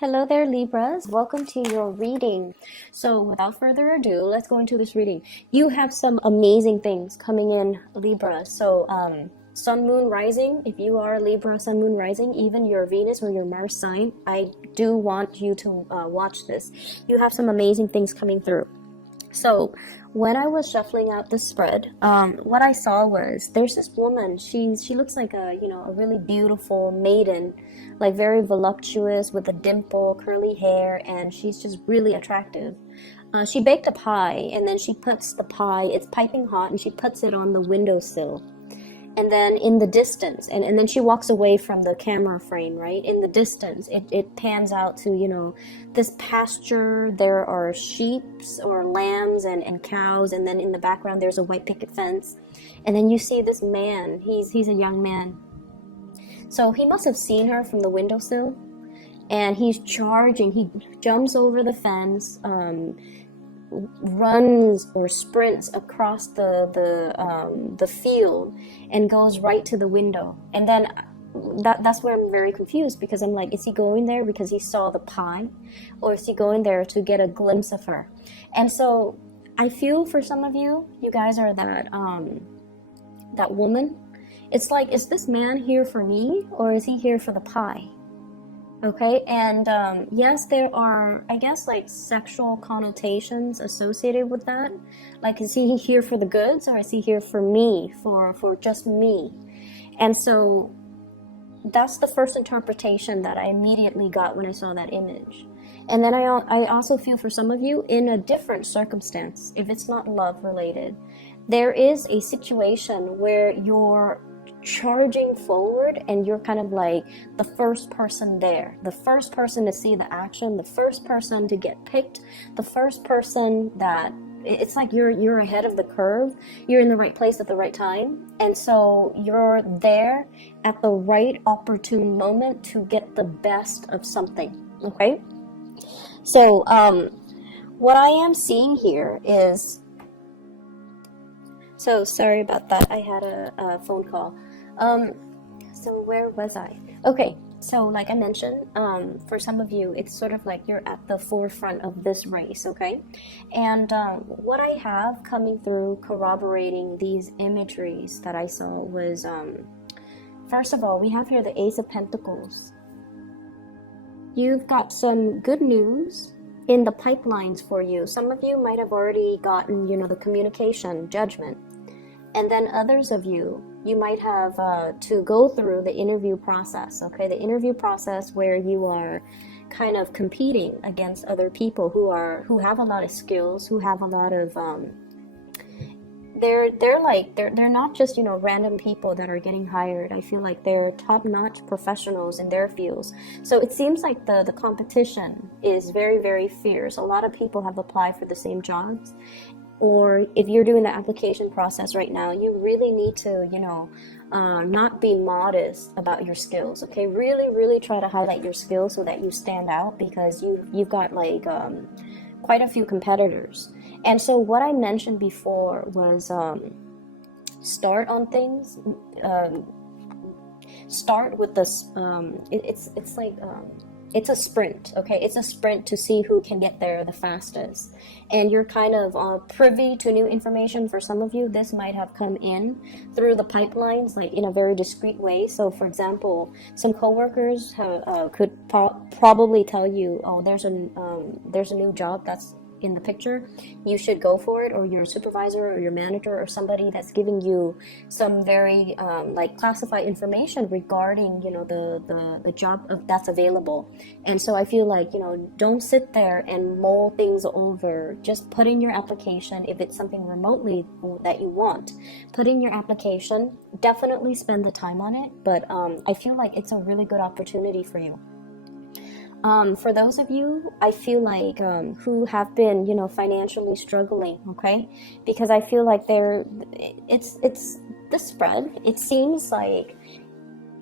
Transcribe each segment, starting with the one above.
Hello there, Libras. Welcome to your reading. So without further ado, let's go into this reading. You have some amazing things coming in, Libra. So Sun, Moon, Rising, if you are Libra, Sun, Moon, Rising, even your Venus or your Mars sign, I do want you to watch this. You have some amazing things coming through. So when I was shuffling out the spread, what I saw was there's this woman. She looks like a really beautiful maiden, like very voluptuous with a dimple, curly hair, and she's just really attractive. She baked a pie, and then she puts the pie. It's piping hot, and she puts it on the windowsill. And then in the distance, and then she walks away from the camera frame, right? In the distance, it pans out to, this pasture. There are sheep or lambs and cows, and then in the background there's a white picket fence. And then you see this man, he's a young man. So he must have seen her from the windowsill, and he's charging. He jumps over the fence, runs or sprints across the field and goes right to the window. And then that's where I'm very confused, because I'm like, is he going there because he saw the pie, or is he going there to get a glimpse of her? And so I feel for some of you, you guys are that woman. It's like, is this man here for me, or is he here for the pie? Okay, and yes, there are, I guess, like sexual connotations associated with that. Like, is he here for the goods, or is he here for me, for just me? And so that's the first interpretation that I immediately got when I saw that image. And then I also feel for some of you in a different circumstance, if it's not love related, there is a situation where you're charging forward and you're kind of like the first person there, the first person to see the action, the first person to get picked, the first person that it's like you're ahead of the curve, you're in the right place at the right time, and so you're there at the right opportune moment to get the best of something. Okay, so what I am seeing here is, so sorry about that, I had a phone call. So where was I? Okay, so like I mentioned, for some of you, it's sort of like you're at the forefront of this race, okay? And what I have coming through corroborating these imageries that I saw was, first of all, we have here the Ace of Pentacles. You've got some good news in the pipelines for you. Some of you might have already gotten, the communication, judgment. And then others of you, you might have to go through the interview process, okay? The interview process where you are kind of competing against other people who have a lot of skills, who have a lot of they're not just random people that are getting hired. I feel like they're top-notch professionals in their fields. So it seems like the competition is very, very fierce. A lot of people have applied for the same jobs. Or if you're doing the application process right now, you really need to, not be modest about your skills, okay? Really, really try to highlight your skills so that you stand out, because you've got like quite a few competitors. And so what I mentioned before was start on things. Start with this. It's like. It's a sprint, okay? It's a sprint to see who can get there the fastest. And you're kind of privy to new information. For some of you, this might have come in through the pipelines, like in a very discreet way. So, for example, some coworkers could probably tell you, oh, there's a new job that's in the picture, you should go for it, or your supervisor or your manager or somebody that's giving you some very like classified information regarding the job that's available. And so I feel like don't sit there and mull things over. Just put in your application. If it's something remotely that you want, put in your application. Definitely spend the time on it, but I feel like it's a really good opportunity for you. For those of you, I feel like who have been, financially struggling, okay? Because I feel like it's the spread. It seems like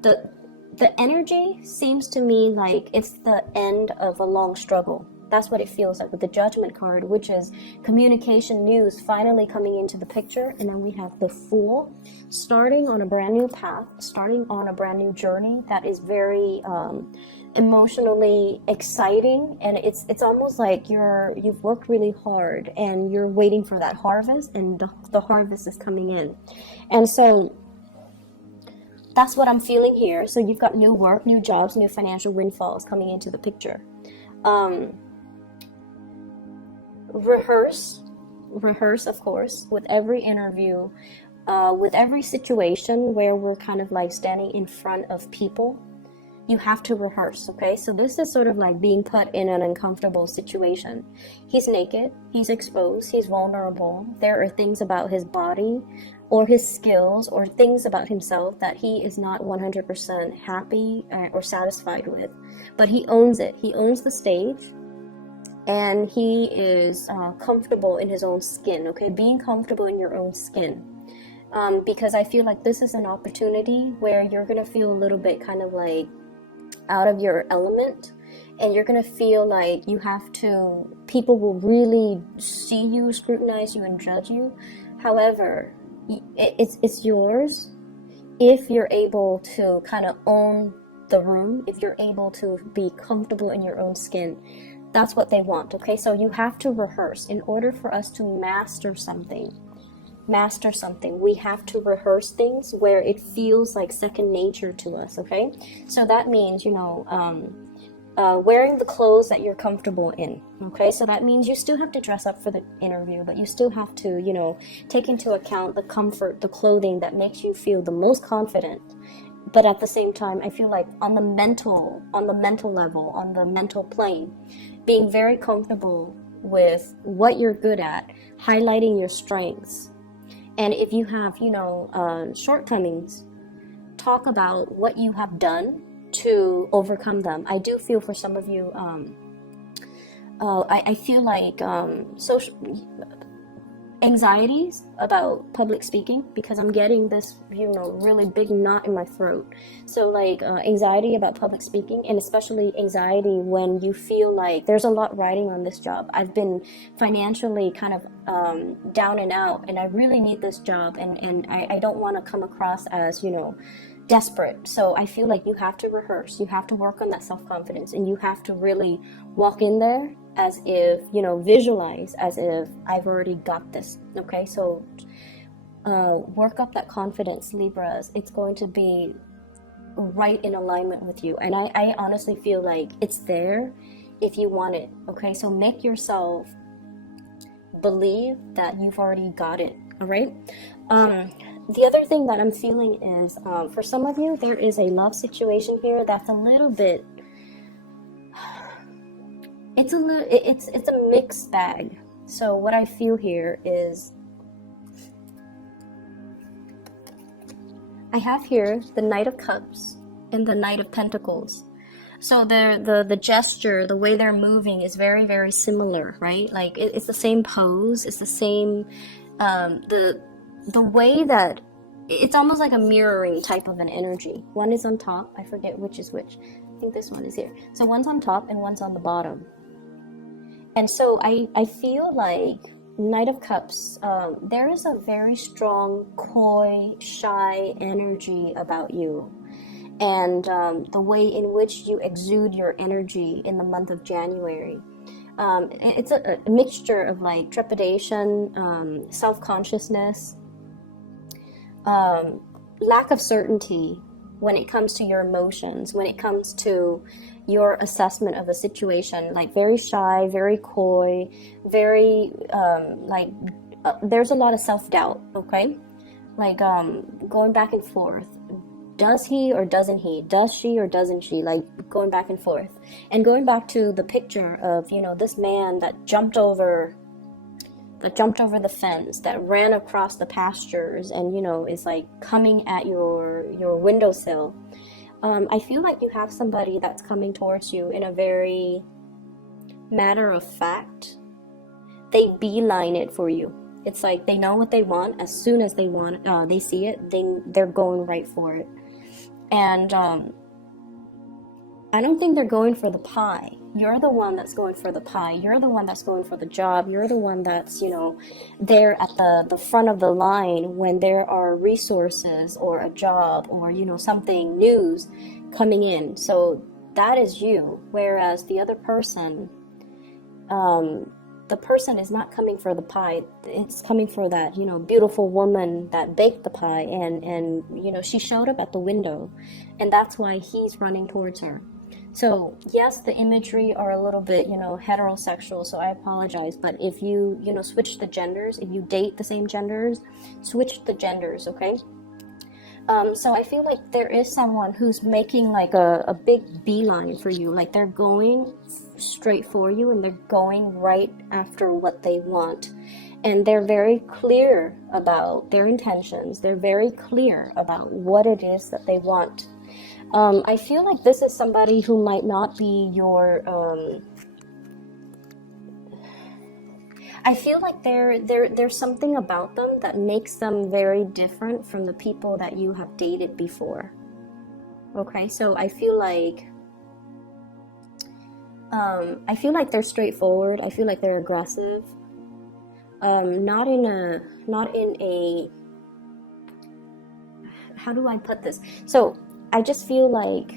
the energy seems to me like it's the end of a long struggle. That's what it feels like with the Judgment card, which is communication news finally coming into the picture. And then we have the Fool, starting on a brand new path, starting on a brand new journey that is very emotionally exciting, and it's almost like you've worked really hard and you're waiting for that harvest, and the harvest is coming in. And so that's what I'm feeling here. So you've got new work, new jobs, new financial windfalls coming into the picture. Rehearse, of course, with every interview, with every situation where we're kind of like standing in front of people. You have to rehearse, okay? So this is sort of like being put in an uncomfortable situation. He's naked, he's exposed, he's vulnerable. There are things about his body or his skills or things about himself that he is not 100% happy or satisfied with. But he owns it. He owns the stage, and he is comfortable in his own skin, okay? Being comfortable in your own skin. Because I feel like this is an opportunity where you're going to feel a little bit kind of like out of your element, and you're going to feel like you have to, people will really see you, scrutinize you, and judge you. However, it's yours if you're able to kind of own the room, if you're able to be comfortable in your own skin. That's what they want, okay? So you have to rehearse. In order for us to master something, we have to rehearse things where it feels like second nature to us, okay? So that means, wearing the clothes that you're comfortable in, okay? So that means you still have to dress up for the interview, but you still have to, take into account the comfort, the clothing that makes you feel the most confident. But at the same time, I feel like on the mental level, on the mental plane, being very comfortable with what you're good at, highlighting your strengths. And if you have, shortcomings, talk about what you have done to overcome them. I do feel for some of you, I feel like social anxieties about public speaking, because I'm getting this, really big knot in my throat. So like anxiety about public speaking, and especially anxiety when you feel like there's a lot riding on this job. I've been financially kind of down and out, and I really need this job, and I don't want to come across as, desperate. So I feel like you have to rehearse, you have to work on that self-confidence, and you have to really walk in there as if, visualize as if I've already got this, okay? So work up that confidence, Libras. It's going to be right in alignment with you, and I honestly feel like it's there if you want it, okay? So make yourself believe that you've already got it, all right? The other thing that I'm feeling is, for some of you, there is a love situation here that's a little bit, it's a mixed bag. So what I feel here is, I have here the Knight of Cups and the Knight of Pentacles. So the gesture, the way they're moving is very, very similar, right? Like it's the same pose, it's the same, the way that it's almost like a mirroring type of an energy. One is on top, I forget which is which. I think this one is here. So one's on top and one's on the bottom. And so I feel like Knight of Cups, there is a very strong, coy, shy energy about you. And the way in which you exude your energy in the month of January. It's a mixture of like trepidation, self-consciousness, lack of certainty when it comes to your emotions, when it comes to your assessment of a situation, like very shy, very coy, very there's a lot of self-doubt, okay? Like going back and forth. Does he or doesn't he? Does she or doesn't she? Like going back and forth. And going back to the picture of, this man that jumped over the fence, that ran across the pastures and, is like coming at your windowsill. I feel like you have somebody that's coming towards you in a very matter of fact. They beeline it for you. It's like they know what they want. As soon as they want, they see it, they're going right for it. And I don't think they're going for the pie. You're the one that's going for the pie. You're the one that's going for the job. You're the one that's, there at the front of the line when there are resources or a job or, something news coming in. So that is you. Whereas the other person, the person is not coming for the pie. It's coming for that, you know, beautiful woman that baked the pie, and you know, she showed up at the window, and that's why he's running towards her. So yes, the imagery are a little bit, you know, heterosexual, so I apologize. But if you, you know, switch the genders, if you date the same genders, switch the genders, okay? So I feel like there is someone who's making like a big beeline for you. Like they're going straight for you, and they're going right after what they want. And they're very clear about their intentions. They're very clear about what it is that they want. I feel like this is somebody who might not be your, I feel like there's something about them that makes them very different from the people that you have dated before. Okay, so I feel like they're straightforward. I feel like they're aggressive. Not in a, how do I put this? So I just feel like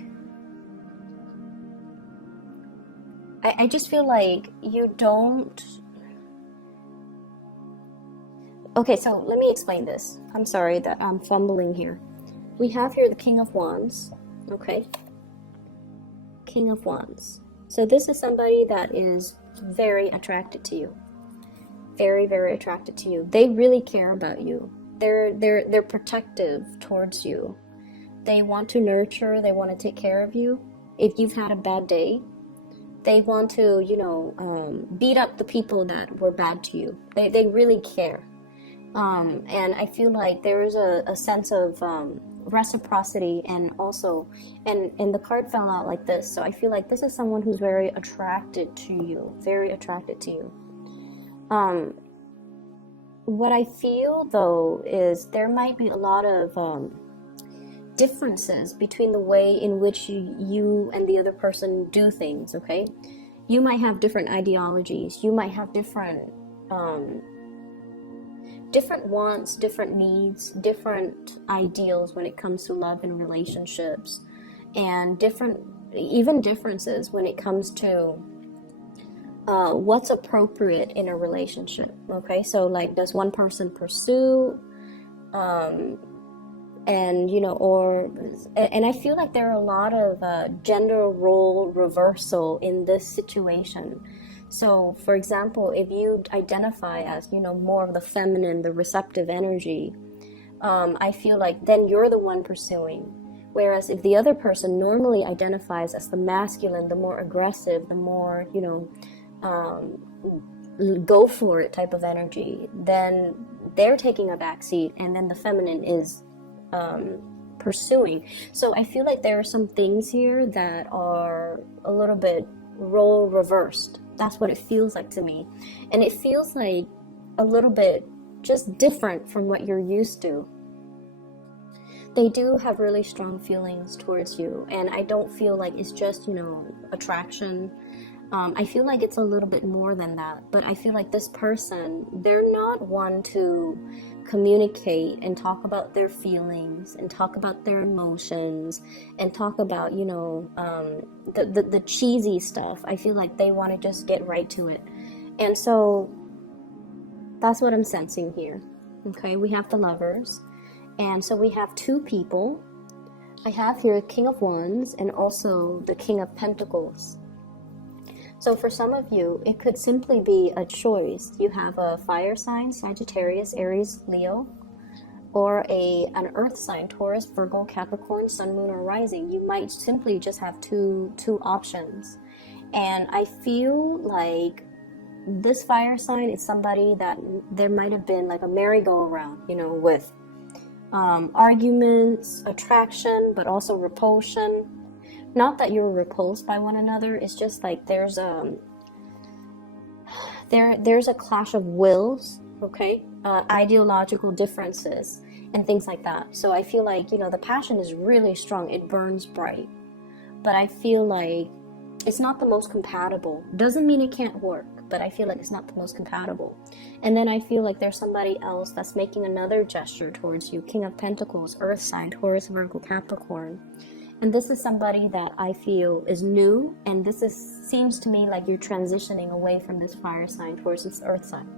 I just feel like you don't. Okay, so let me explain this. I'm sorry that I'm fumbling here. We have here the King of Wands, okay? King of Wands. So this is somebody that is very attracted to you. Very, very attracted to you. They really care about you. They're protective towards you. They want to nurture, they want to take care of you. If you've had a bad day, they want to, you know, beat up the people that were bad to you. They really care. And I feel like there is a sense of reciprocity, and also, and the card fell out like this. So I feel like this is someone who's very attracted to you, very attracted to you. What I feel though is there might be a lot of differences between the way in which you and the other person do things, okay? You might have different ideologies. You might have different wants, different needs, different ideals when it comes to love and relationships, and even differences when it comes to what's appropriate in a relationship, okay? So like, does one person pursue, and you know, and I feel like there are a lot of gender role reversal in this situation. So for example, if you identify as, you know, more of the feminine, the receptive energy, I feel like then you're the one pursuing. Whereas if the other person normally identifies as the masculine, the more aggressive, the more, you know, go for it type of energy, then they're taking a backseat, and then the feminine is pursuing. So I feel like there are some things here that are a little bit role reversed. That's what it feels like to me. And it feels like a little bit just different from what you're used to. They do have really strong feelings towards you, and I don't feel like it's just, you know, attraction. I feel like it's a little bit more than that, but I feel like this person, they're not one to communicate and talk about their feelings and talk about their emotions and talk about, you know, the cheesy stuff. I feel like they want to just get right to it. And so that's what I'm sensing here. Okay, we have the Lovers. And so we have two people. I have here King of Wands and also the King of Pentacles. So for some of you, it could simply be a choice. You have a fire sign, Sagittarius, Aries, Leo, or an earth sign, Taurus, Virgo, Capricorn, Sun, Moon, or Rising. You might simply just have two options. And I feel like this fire sign is somebody that there might have been like a merry-go-round, you know, with arguments, attraction, but also repulsion. Not that you're repulsed by one another, it's just like there's a clash of wills, okay? Ideological differences and things like that. So I feel like, you know, the passion is really strong, it burns bright. But I feel like it's not the most compatible. Doesn't mean it can't work, but I feel like it's not the most compatible. And then I feel like there's somebody else that's making another gesture towards you. King of Pentacles, Earth sign, Taurus, Virgo, Capricorn. And this is somebody that I feel is new, and seems to me like you're transitioning away from this fire sign towards this earth sign.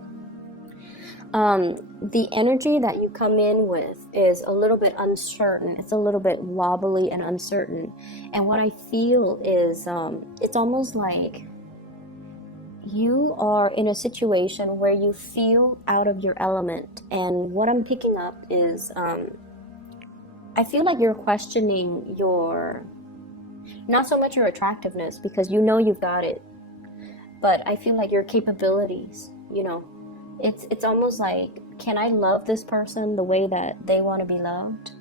The energy that you come in with is a little bit uncertain. It's a little bit wobbly and uncertain. And what I feel is it's almost like you are in a situation where you feel out of your element. And what I'm picking up is I feel like you're questioning not so much your attractiveness, because you know you've got it, but I feel like your capabilities, it's almost like, can I love this person the way that they want to be loved?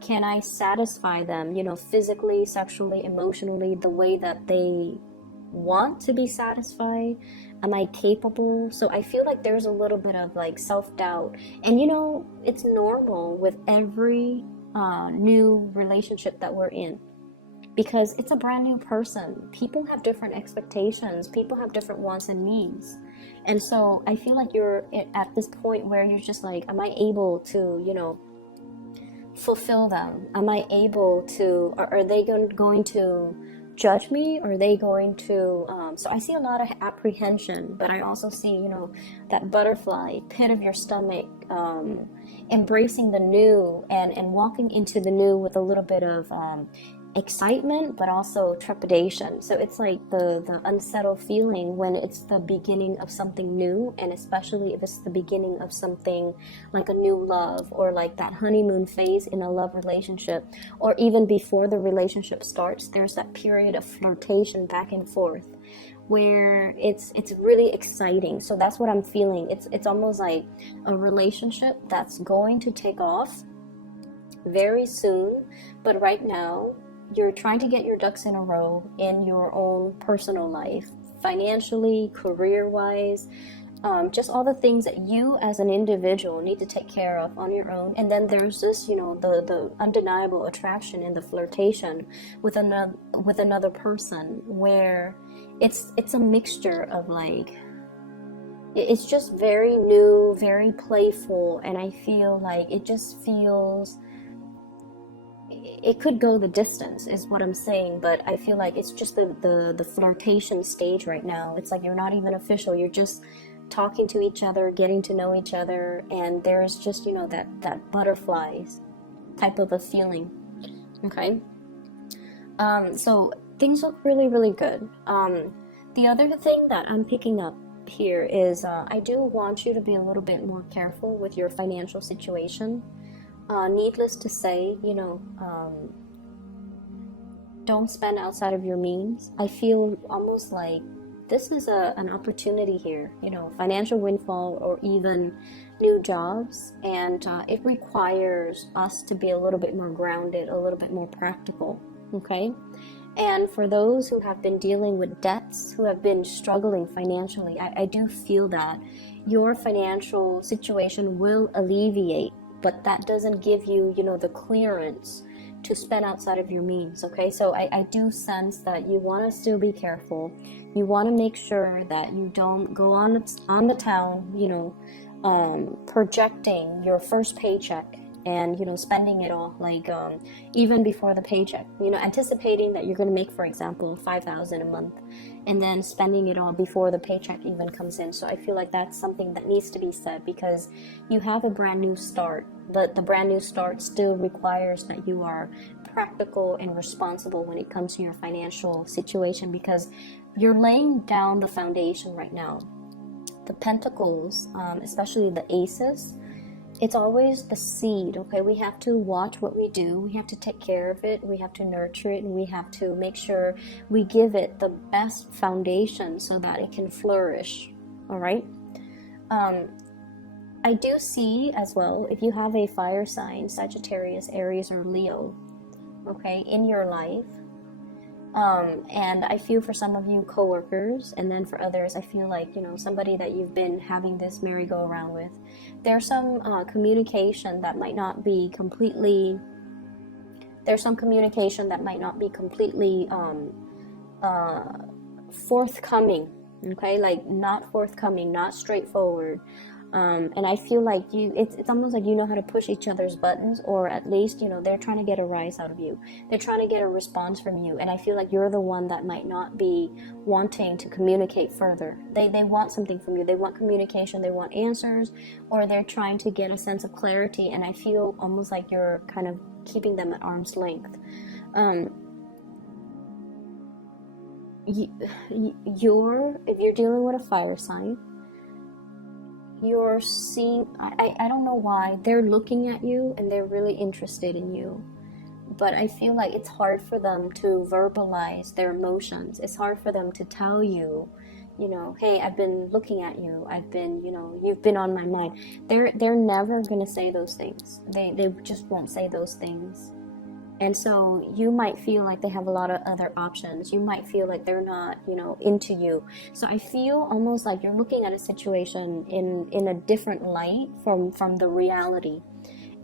Can I satisfy them, physically, sexually, emotionally, the way that they want to be satisfied? Am I capable? So I feel like there's a little bit of like self-doubt, and it's normal with every new relationship that we're in, because it's a brand new person. People have different expectations, people have different wants and needs. And so I feel like you're at this point where you're just like, am I able to fulfill them? Am I able to, or are they going to judge me? Are they going to so I see a lot of apprehension, but I also see that butterfly pit of your stomach, embracing the new and walking into the new with a little bit of excitement, but also trepidation. So it's like the unsettled feeling when it's the beginning of something new, and especially if it's the beginning of something like a new love, or like that honeymoon phase in a love relationship, or even before the relationship starts, there's that period of flirtation back and forth where it's really exciting. So that's what I'm feeling. It's almost like a relationship that's going to take off very soon, but right now you're trying to get your ducks in a row in your own personal life, financially, career-wise, just all the things that you as an individual need to take care of on your own. And then there's this, the undeniable attraction and the flirtation with another person, where it's a mixture of like, it's just very new, very playful, and I feel like it just feels, it could go the distance is what I'm saying, but I feel like it's just the flirtation stage right now. It's like you're not even official, you're just talking to each other, getting to know each other, and there's just that butterflies type of a feeling. Okay, so things look really, really good. The other thing that I'm picking up here is I do want you to be a little bit more careful with your financial situation. Needless to say, don't spend outside of your means. I feel almost like this is an opportunity here, financial windfall or even new jobs, and it requires us to be a little bit more grounded, a little bit more practical, okay? And for those who have been dealing with debts, who have been struggling financially, I do feel that your financial situation will alleviate, but that doesn't give you, the clearance to spend outside of your means, okay? So I do sense that you want to still be careful. You want to make sure that you don't go on the town, projecting your first paycheck and, spending it all, like, even before the paycheck, anticipating that you're going to make, for example, $5,000 a month, and then spending it all before the paycheck even comes in. So I feel like that's something that needs to be said, because you have a brand new start. The brand new start still requires that you are practical and responsible when it comes to your financial situation, because you're laying down the foundation right now. The pentacles, especially the aces, it's always the seed, okay? We have to watch what we do. We have to take care of it. We have to nurture it, and we have to make sure we give it the best foundation so that it can flourish, all right? I do see as well, if you have a fire sign, Sagittarius, Aries, or Leo, okay, in your life, and I feel for some of you coworkers, and then for others, I feel like, somebody that you've been having this merry-go-round with. There's some communication that might not be completely, forthcoming, okay, like not forthcoming, not straightforward. And I feel like it's almost like you know how to push each other's buttons, or at least, they're trying to get a rise out of you. They're trying to get a response from you. And I feel like you're the one that might not be wanting to communicate further. They want something from you. They want communication. They want answers, or they're trying to get a sense of clarity. And I feel almost like you're kind of keeping them at arm's length. If you're dealing with a fire sign, you're seeing, I don't know why, they're looking at you and they're really interested in you. But I feel like it's hard for them to verbalize their emotions. It's hard for them to tell you, hey, I've been looking at you. I've been, you've been on my mind. They're never going to say those things. They just won't say those things. And so you might feel like they have a lot of other options. You might feel like they're not, into you. So I feel almost like you're looking at a situation in a different light from the reality.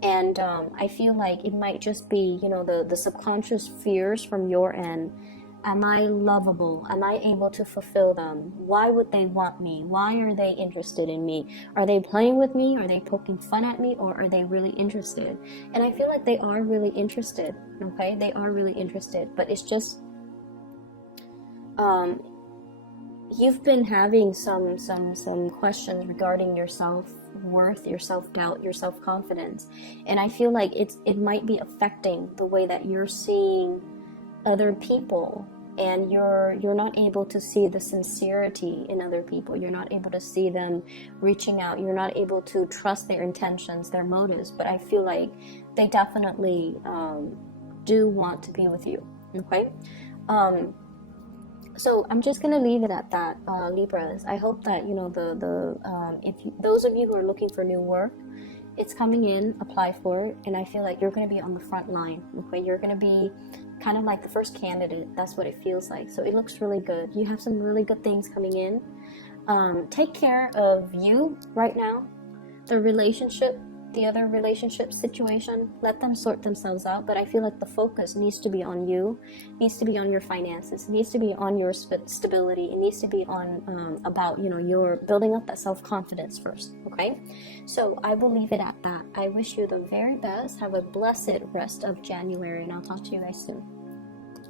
And I feel like it might just be, the subconscious fears from your end. Am I lovable? Am I able to fulfill them? Why would they want me? Why are they interested in me? Are they playing with me? Are they poking fun at me? Or are they really interested? And I feel like they are really interested, okay? They are really interested. But it's just, you've been having some questions regarding your self-worth, your self-doubt, your self-confidence. And I feel like it might be affecting the way that you're seeing other people, and you're not able to see the sincerity in other people. You're not able to see them reaching out. You're not able to trust their intentions, their motives. But I feel like they definitely do want to be with you. Okay. So I'm just gonna leave it at that, Libras. I hope that those of you who are looking for new work, it's coming in. Apply for it, and I feel like you're gonna be on the front line. Okay, you're gonna be kind of like the first candidate. That's what it feels like. So it looks really good. You have some really good things coming in. Take care of you right now. The other relationship situation, let them sort themselves out. But I feel like the focus needs to be on you, needs to be on your finances, needs to be on your stability. It needs to be on about your building up that self-confidence first. Okay, so I will leave it at that. I wish you the very best. Have a blessed rest of January, and I'll talk to you guys soon.